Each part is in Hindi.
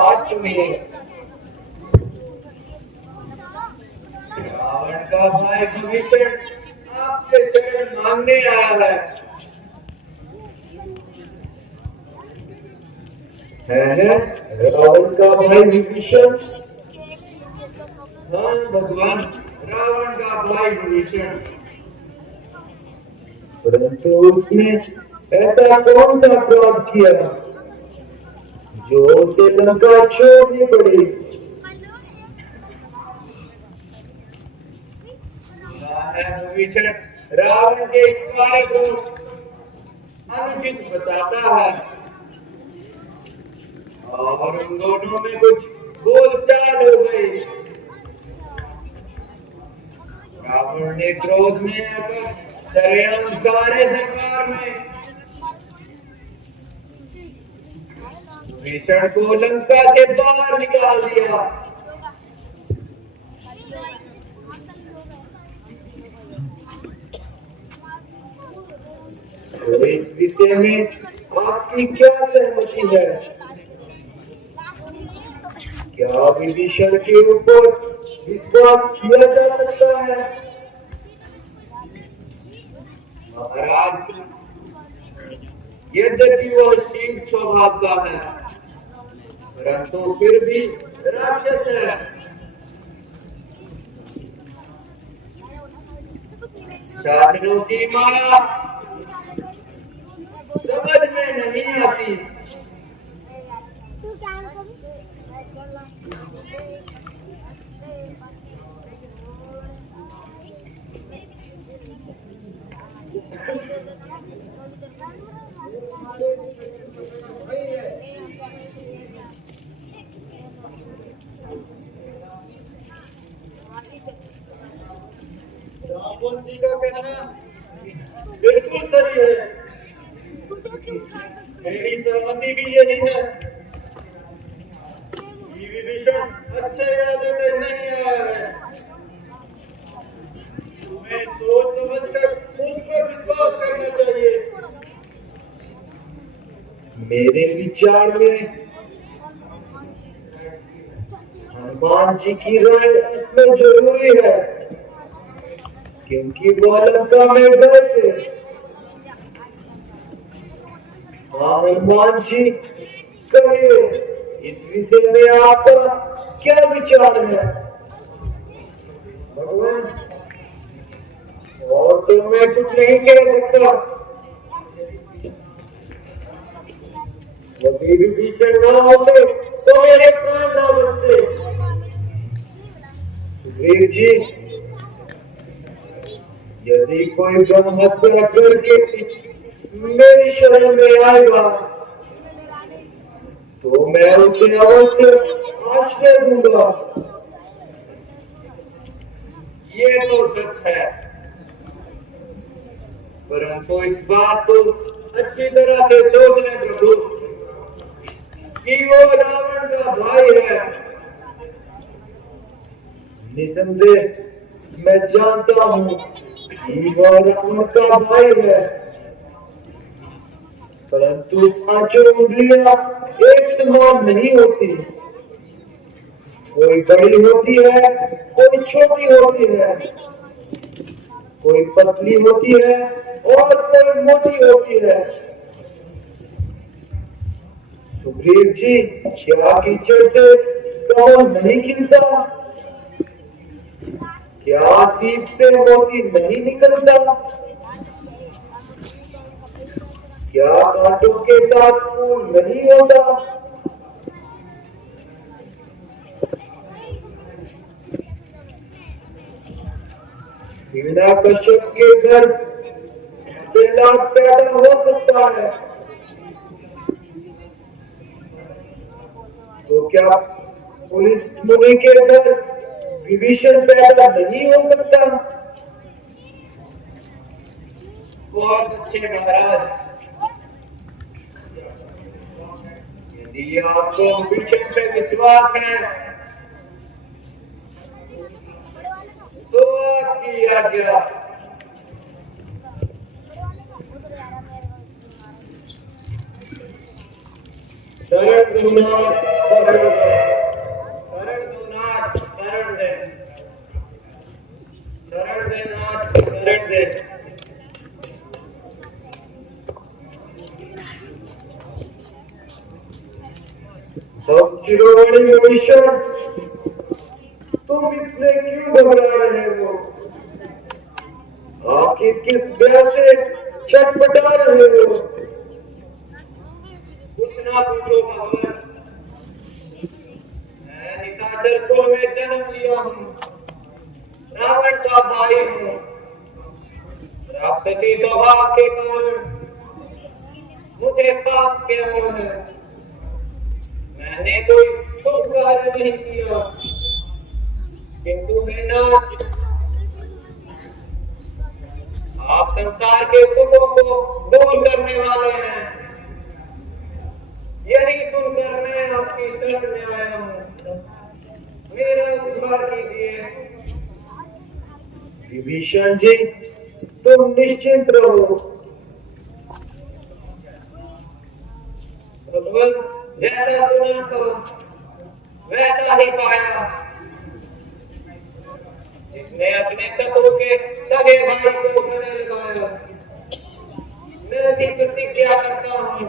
बात सुनिए। रावण का भाई विभीषण आपके शरण मांगने आया है। रावण का भाई विभीषण? हाँ भगवान, रावण का भाई विभीषण। परंतु उसने ऐसा कौन सा अपराध किया जो उसे लंका छोड़नी पड़ी? विभीषण रावण के इस कार्य को अनुचित बताता है और उन दोनों में कुछ बोलचाल हो गई। रावण ने क्रोध में आकर सरेआम सारे दरबार में विभीषण को लंका से बाहर निकाल दिया। तो इस विषय में आपकी क्या सहमति है? क्या विभीषण के ऊपर विश्वास किया जा सकता है? महाराज, यद्यपि वो शील स्वभाव का है, परंतु फिर भी राक्षस है। शासनों की माया समझ में नहीं आती। रावण जी का कहना बिल्कुल सही है। मेरी सहमति भी यही है कि विभीषण अच्छे इरादे से नहीं आया है। तुम्हें सोच समझकर उस पर विश्वास करना चाहिए। मेरे विचार में हनुमान जी की राय इसमें जरूरी है, क्योंकि वो लंका में गए थे। हाँ हनुमान जी, कहिए इस विषय में आपका क्या विचार है? भगवान, और तो मैं कुछ नहीं कह सकता। यदि विभीषण न होते तो मेरे प्राण न बचते। सुग्रीव जी, यदि कोई ब्रह्म हत्या करके मेरी शरण में आएगा तो मैं उसे अवश्य आश्रय दूंगा। ये तो सच है, परंतु इस बात को अच्छी तरह से सोच ले प्रभु कि वो रावण का भाई है। निसंदेह मैं जानता हूँ कि वो रावण का भाई है, परंतु पांचों उंगलियां एक समान नहीं होती। कोई बड़ी होती है, कोई छोटी होती है, कोई पतली होती है और कोई मोटी होती है। सुग्रीव जी, क्या कीचड़ से कमल नहीं खिलता? क्या सीप से मोती नहीं निकलता? क्या कांटों के साथ फूल नहीं होता? हिरण्यकश्यप के घर प्रहलाद पैदा हो सकता है, तो क्या पुलिस मुनि के घर विभीषण पैदा नहीं हो सकता? बहुत अच्छे महाराज, यदि आपको विभीषण पे विश्वास है तो आपकी आज्ञा। शरण शरण दे, शरण दो नाथ, शरण दे, शरण दे नाथ, शरण दे। भक्त शिरोमणि योगेश्वर, तुम इतने क्यों घबरा रहे हो? आखिर किस भय से छटपटा रहे हो? कुछ ना पूछो भगवान, मैं निशाचर कुल में जन्म लिया हूँ, रावण का भाई हूँ। राक्षसी स्वभाव के कारण मुझे पाप किया है। मैंने कोई शुभ कार्य नहीं किया, किंतु हे नाथ, आप संसार के सुखों को दूर करने वाले हैं। यही सुनकर मैं आपकी शरण में आया हूँ, मेरा उद्धार कीजिए। विभीषण जी, तुम निश्चिंत रहो। भगवान, जैसा सुना था वैसा ही पाया। जिसने अपने शत्रु के सगे भाई को गले लगाया, मैं भी प्रतिज्ञा करता हूँ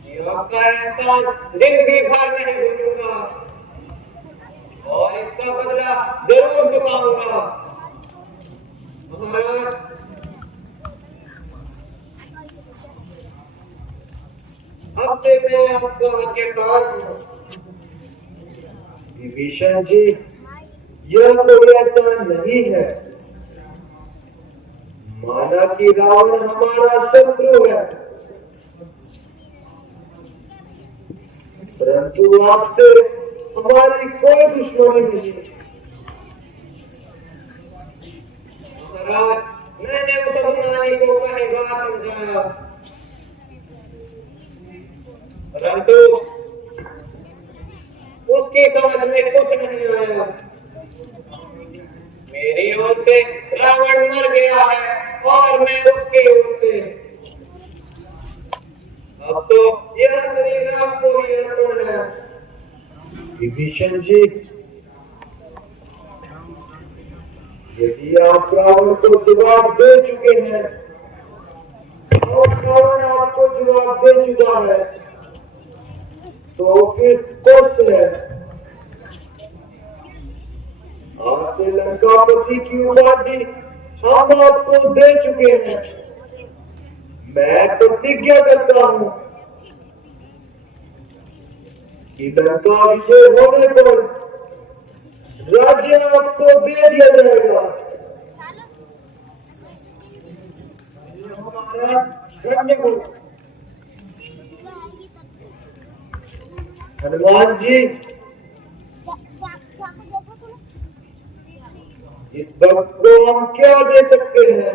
कि आपका एहसान जिंदगी भर नहीं भूलूंगा और इसका बदला जरूर चुकाऊंगा। महाराज, अब से मैं आपका आज्ञाकार हूँ। विभीषण जी, यह कोई ऐसा नहीं है। माना कि रावण हमारा शत्रु है, परंतु आपसे हमारी कोई दुश्मनी नहीं। महाराज, मैंने उस अभिमानी को कई बार समझाया, परंतु उसकी समझ में कुछ नहीं आया। मेरी ओर से रावण मर गया है और मैं उसकी ओर से। अब तो यह शरीर आपको ही अर्पण है। विभीषण जी, यदि आप रावण को जवाब दे चुके हैं और रावण आपको जवाब दे चुका है, तो फिर स्पष्ट है, आज से लंकापति की उपाधि हम आपको दे चुके हैं। मैं प्रतिज्ञा करता हूं कि लंका विजय होने पर राज्य आपको दे दिया जाएगा। हमारा धन्य हो। हनुमान जी, इस भक्त को हम क्या दे सकते हैं?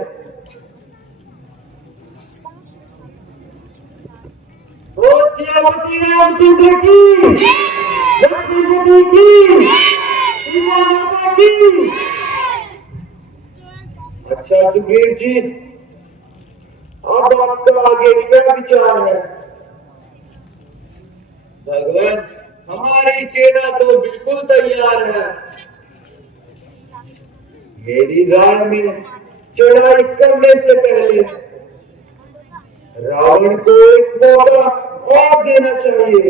बोल सियापति रामचंद्र की, लक्ष्मण जी की, सीता माता की। अच्छा सुग्रीव जी, अब आपका आगे क्या विचार है? भगवान, हमारी सेना तो बिल्कुल तैयार है। मेरी राय में चढ़ाई करने से पहले रावण को एक मौका और देना चाहिए।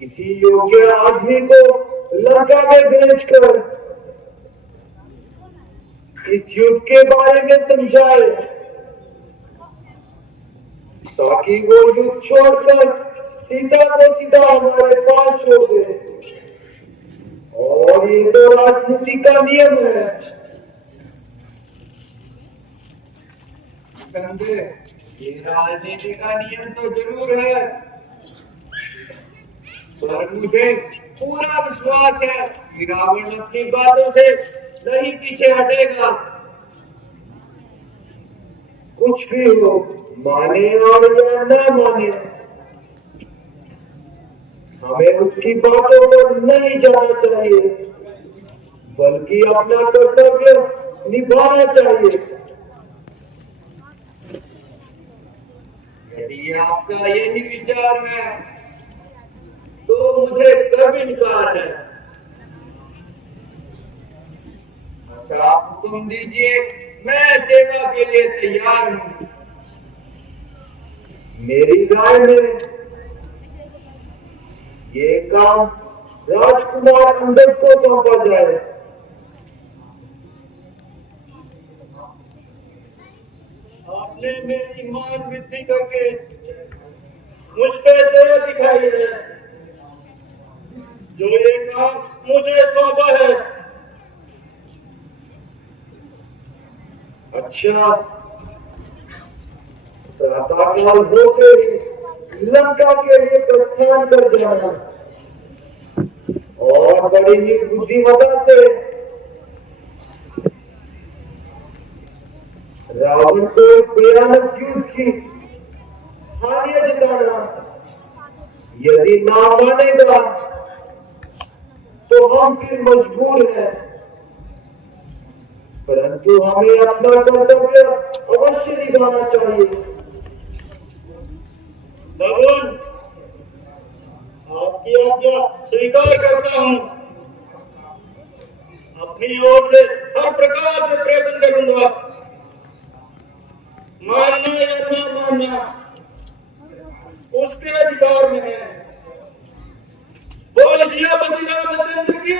किसी योग्य आदमी को लंका में भेजकर इस युद्ध के बारे में समझाए, ताकि वो युद्ध छोड़कर सीता को सीधा हमारे पास छोड़ दे। और ये तो राजनीति का नियम है। ये राजनीति का नियम तो जरूर है, पर मुझे पूरा विश्वास है कि रावण अपनी बातों से नहीं पीछे हटेगा। कुछ भी हो, माने और या न माने, हमें उसकी बातों पर नहीं जाना चाहिए, बल्कि अपना कर्तव्य निभाना चाहिए। यदि यदि आपका यही विचार है तो मुझे कब इनकार है। अच्छा, आप हुक्म दीजिए, मैं सेवा के लिए तैयार हूं। मेरी राय में ये काम राजकुमार अंगद को सौंपा जाए। आपने मेरी मान वृद्धि करके मुझ पे दया दिखाई है। जो ये काम मुझे सौंपा है। अच्छा, प्रातःकाल होते ही लंका के लिए प्रस्थान कर जाना और बड़ी निर्बुद्धिमता से रावण को इस भयानक युद्ध की हानि जताना। यदि ना मानेगा तो हम फिर मजबूर हैं, परंतु हमें अपना कर्तव्य अवश्य निभाना चाहिए। भगवान, आपकी आज्ञा स्वीकार करता हूँ। अपनी ओर से हर प्रकार से प्रयत्न करूंगा। मानना या ना मानना उसके अधिकार में है। बोल सियापति रामचंद्र की।